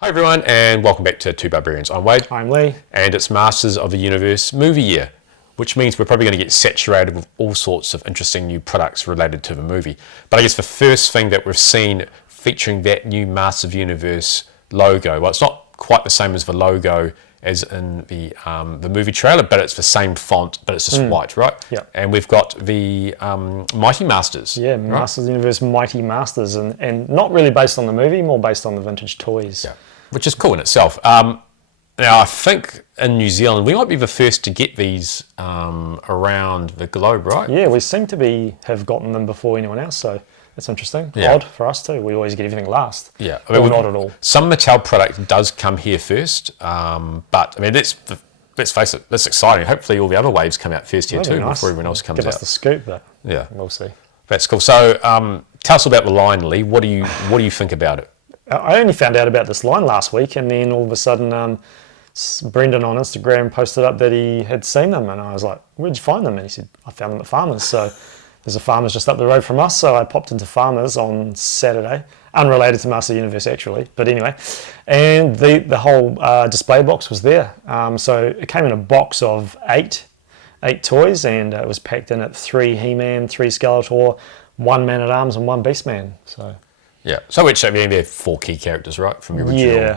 Hi everyone, and welcome back to Two Barbarians. I'm Wade. I'm Lee. And it's Masters of the Universe movie year, which means we're probably going to get saturated with all sorts of interesting new products related to the movie. But I guess the first thing that we've seen featuring that new Masters of the Universe logo, well, it's not quite the same as the logo as in the movie trailer, but it's the same font, but it's just white, right? Yeah. And we've got the Mighty Masters. Yeah, right? Masters of the Universe Mighty Masters, and not really based on the movie, more based on the vintage toys. Yeah. Which is cool in itself. Now, I think in New Zealand, we might be the first to get these around the globe, right? Yeah, we seem to have gotten them before anyone else, so that's interesting. Yeah. Odd for us too. We always get everything last. Yeah, or not at all. Some Mattel product does come here first, but I mean, let's face it, that's exciting. Hopefully, all the other waves come out first here That'd too, be nice. before everyone else comes Give out. us the scoop, but Yeah, we'll see. that's cool. So, tell us about the line, Lee. What do you think about it? I only found out about this line last week, and then all of a sudden, Brendan on Instagram posted up that he had seen them, and I was like, "Where'd you find them?" And he said, "I found them at Farmers." So there's a Farmers just up the road from us, so I popped into Farmers on Saturday, unrelated to Master of the Universe actually, but anyway, and the whole display box was there. So it came in a box of eight toys, and it was packed in at 3 He-Man, 3 Skeletor, 1 Man-at-Arms, and 1 Beastman. So. Yeah. So, which I mean, they're 4 key characters, right, from your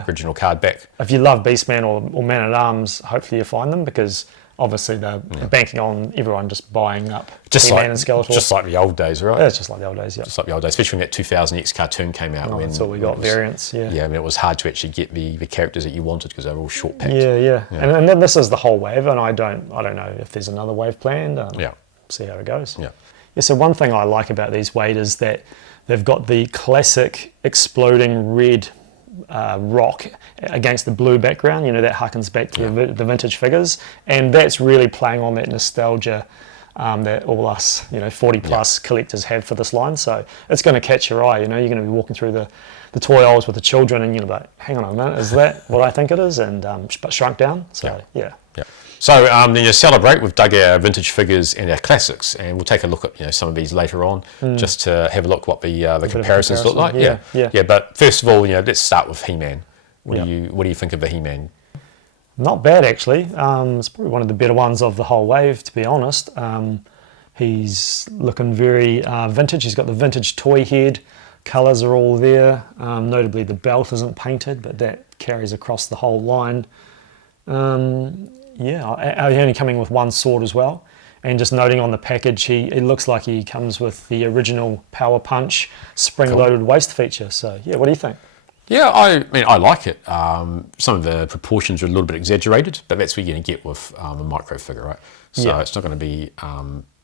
original card back. If you love Beastman or Man-at-Arms, hopefully you find them, because obviously they're banking on everyone just buying up He-Man and Skeletor. Just like the old days, right? Yeah, it's just like the old days, yeah. Just like the old days, especially when that 2000X cartoon came out. That's all we got, variants, yeah. Yeah, I mean, it was hard to actually get the characters that you wanted because they were all short packed. Yeah. And then this is the whole wave, and I don't know if there's another wave planned. See how it goes. Yeah. So one thing I like about these Wade is that they've got the classic exploding red rock against the blue background. You know, that harkens back to the vintage figures, and that's really playing on that nostalgia that all us 40 plus collectors have for this line. So it's going to catch your eye. You know, you're going to be walking through the toy aisles with the children, and you're like, hang on a minute, is that what I think it is? And but shrunk down. So yeah. So then you celebrate. We've dug our vintage figures and our classics, and we'll take a look at some of these later on, just to have a look what the comparisons look like. Yeah. But first of all, let's start with He-Man. What do you think of the He-Man? Not bad actually. It's probably one of the better ones of the whole wave, to be honest. He's looking very vintage. He's got the vintage toy head. Colours are all there. Notably, the belt isn't painted, but that carries across the whole line. Only coming with 1 sword as well. And just noting on the package, it looks like he comes with the original Power Punch spring-loaded waist feature. So, what do you think? Yeah, I mean, I like it. Some of the proportions are a little bit exaggerated, but that's what you're going to get with a micro figure, right? So it's not going to be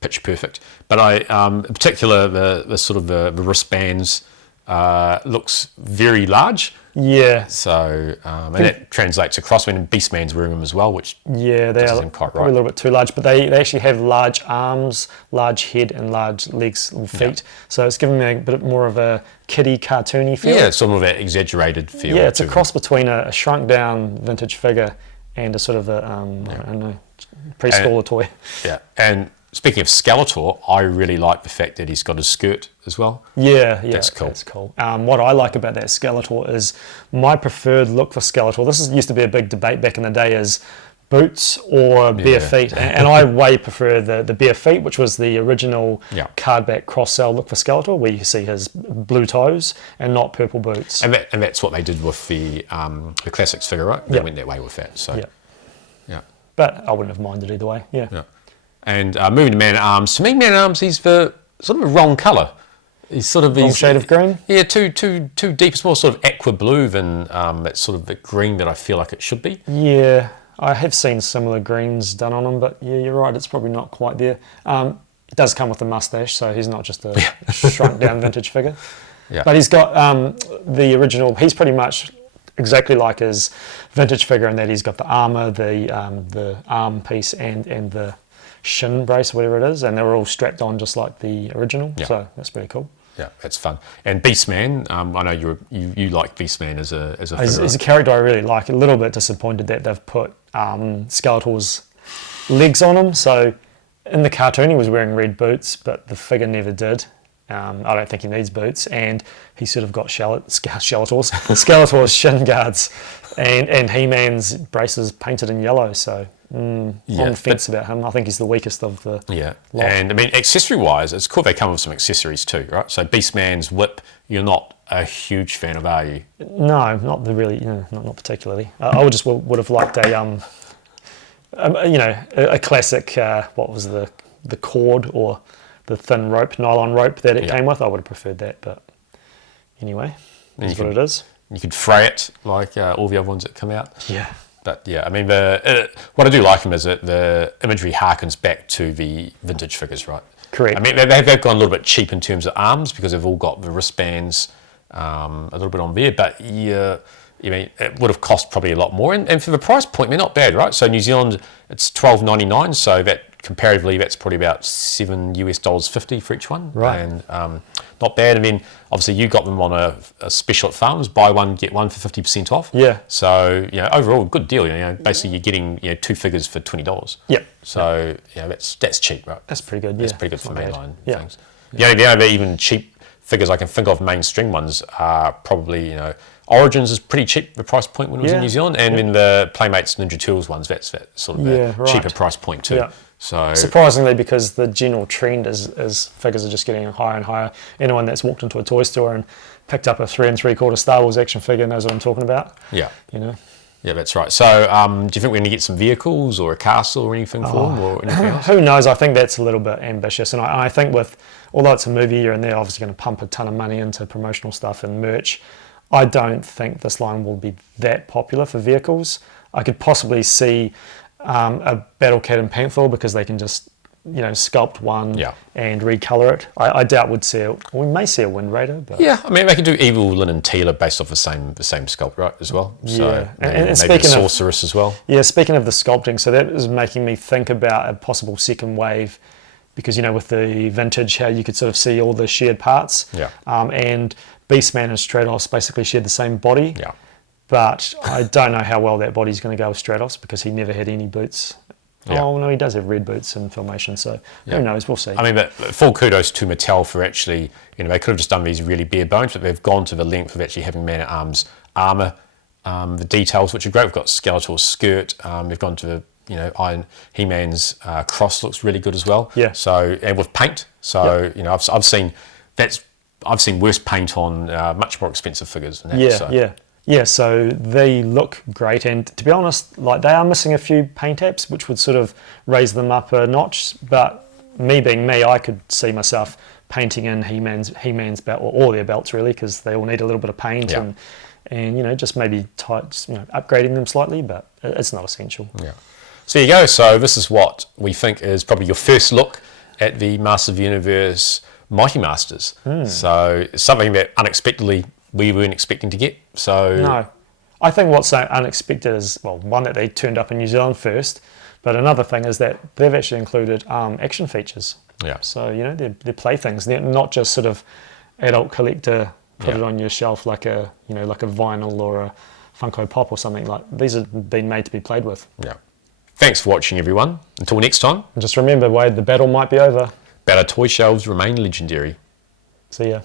pitch perfect. But in particular, the sort of the wristbands looks very large. Yeah. So, and that translates across when Beastman's wearing them as well, which they are quite right. Probably a little bit too large, but they actually have large arms, large head, and large legs and feet. So it's giving me a bit more of a kiddie cartoony feel. Yeah, some of that exaggerated feel. Yeah, it's a cross between a shrunk down vintage figure and a sort of a, I don't know, preschooler toy. Yeah, and speaking of Skeletor, I really like the fact that he's got his skirt as well. Yeah, that's cool. That's cool. What I like about that Skeletor is my preferred look for Skeletor. This used to be a big debate back in the day: is boots or bare feet, and I way prefer the bare feet, which was the original cardback cross-sell look for Skeletor, where you see his blue toes and not purple boots. And that's what they did with the classics figure, right? They went that way with that. So yeah. But I wouldn't have minded either way. Yeah. And moving to Man-at-Arms. To me, Man-at-Arms, he's the sort of a wrong colour. He's sort of wrong shade of green. Yeah, too deep. It's more sort of aqua blue than that sort of the green that I feel like it should be. Yeah, I have seen similar greens done on him, but yeah, you're right. It's probably not quite there. It does come with a mustache, so he's not just a shrunk down vintage figure. Yeah. But he's got the original. He's pretty much exactly like his vintage figure in that he's got the armour, the arm piece, and the shin brace, whatever it is, and they're all strapped on just like the original. So that's pretty cool. Yeah, that's fun. And Beastman, I know you like Beastman as a figure. As a character, I really like. A little bit disappointed that they've put Skeletor's legs on him. So in the cartoon, he was wearing red boots, but the figure never did. I don't think he needs boots, and he's sort of got Skeletor's shin guards, and He-Man's braces painted in yellow. So on the fence about him. I think he's the weakest of the lot. And I mean, accessory-wise, it's cool they come with some accessories too, right? So Beastman's whip, you're not a huge fan of, are you? No, not really. Not particularly. I would have liked a classic. What was the cord or the thin rope, nylon rope that it came with? I would have preferred that, but anyway, that's what it is. You could fray it like all the other ones that come out. Yeah. But yeah, I mean, what I do like them is that the imagery harkens back to the vintage figures, right? Correct. I mean, they've gone a little bit cheap in terms of arms because they've all got the wristbands a little bit on there. But yeah, I mean, it would have cost probably a lot more. And for the price point, they're not bad, right? So New Zealand, it's $12.99. So that comparatively, that's probably about $7.50 for each one. Right. And not bad. I mean, obviously you got them on a special at Farms, buy one, get one for 50% off. Yeah. So, overall, good deal. Basically you're getting, two figures for $20. Yep. So, that's cheap, right? That's pretty good, yeah. That's pretty good for Not bad. mainline Yeah. things. The only even cheap figures I can think of, mainstream ones, are probably, Origins is pretty cheap, the price point when it was in New Zealand, and then the Playmates Ninja Turtles ones, that's that sort of a cheaper price point too. Yeah. So surprisingly, because the general trend is figures are just getting higher and higher. Anyone that's walked into a toy store and picked up a 3 3/4 Star Wars action figure knows what I'm talking about. Yeah. Yeah, that's right. So do you think we're going to get some vehicles or a castle or anything for them or anything else? Who knows? I think that's a little bit ambitious. And I think although it's a movie year and they're obviously going to pump a ton of money into promotional stuff and merch, I don't think this line will be that popular for vehicles. I could possibly see a Battle Cat and Panther because they can just sculpt one and recolor it. I doubt we may see a Wind Raider. But yeah, I mean they could do Evil Lyn and Teela based off the same sculpt, right, as well. So maybe speaking Sorceress as well. Yeah, speaking of the sculpting, so that is making me think about a possible second wave, because with the vintage, how you could sort of see all the shared parts. Yeah. And Beastman and Stratos basically shared the same body. Yeah. But I don't know how well that body's going to go with Stratos because he never had any boots. Yeah. Oh, no, he does have red boots in Filmation, so who knows, we'll see. I mean, but full kudos to Mattel for actually, they could have just done these really bare bones, but they've gone to the length of actually having Man-at-Arms armour, the details, which are great. We've got Skeletor's skirt, they've gone to the, Iron He-Man's cross looks really good as well. Yeah. So, and with paint, so, I've seen worse paint on much more expensive figures than that. Yeah, so they look great, and to be honest, they are missing a few paint apps, which would sort of raise them up a notch. But me being me, I could see myself painting in He-Man's belt, or all their belts really, because they all need a little bit of paint, and just maybe upgrading them slightly, but it's not essential. Yeah. So there you go. So this is what we think is probably your first look at the Masters of the Universe Mighty Masters. So it's something that unexpectedly we weren't expecting to get. So no, I think what's so unexpected is, well, one, that they turned up in New Zealand first, but another thing is that they've actually included action features. Yeah. So they're playthings. They're not just sort of adult collector, put it on your shelf like a vinyl or a Funko Pop or something. Like these have been made to be played with. Yeah. Thanks for watching, everyone. Until next time. And just remember, Wade, the battle might be over, but our toy shelves remain legendary. See ya.